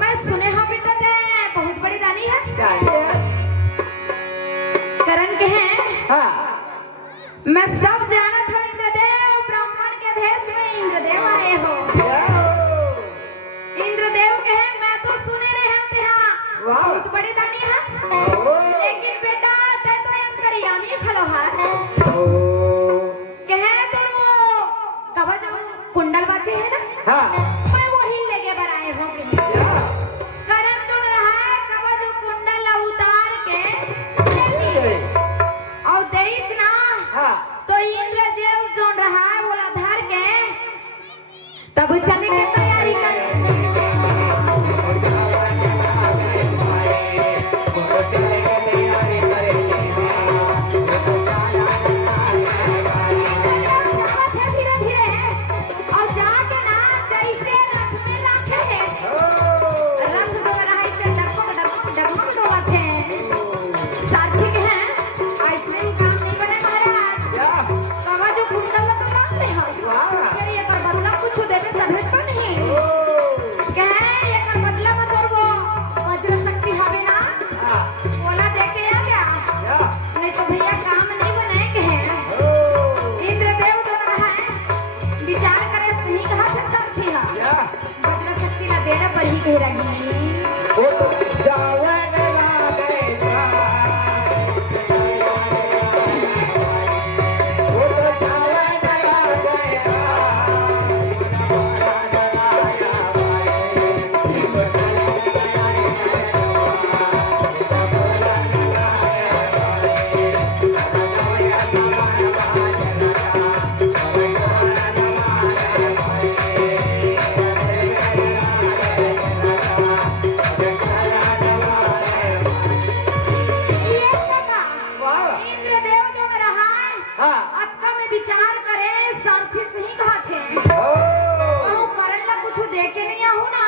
मैं सुने हाँ बेटा ते बहुत बड़ी दानी है। करण के हैं। मैं सब जाना था इंद्रदेव ब्राह्मण के भेष में इंद्रदेव आए हो। इंद्रदेव के हैं मैं तो सुने रहे हैं बहुत बड़ी दानी है। लेकिन बेटा ते तो अंतर्यामी खलो है। कहे तो वो कवच कुंडल बाचे है ना। मैं वही लेके बनाए हो। करण जो रहा कवच कुंडल उतार के और देश ना तो इंद्रदेव जो रहा बोला धर के तब चले के तैयारी करे। विचार करे सारथी सही कहा थे। करन ला कुछ देखे नहीं आहू ना।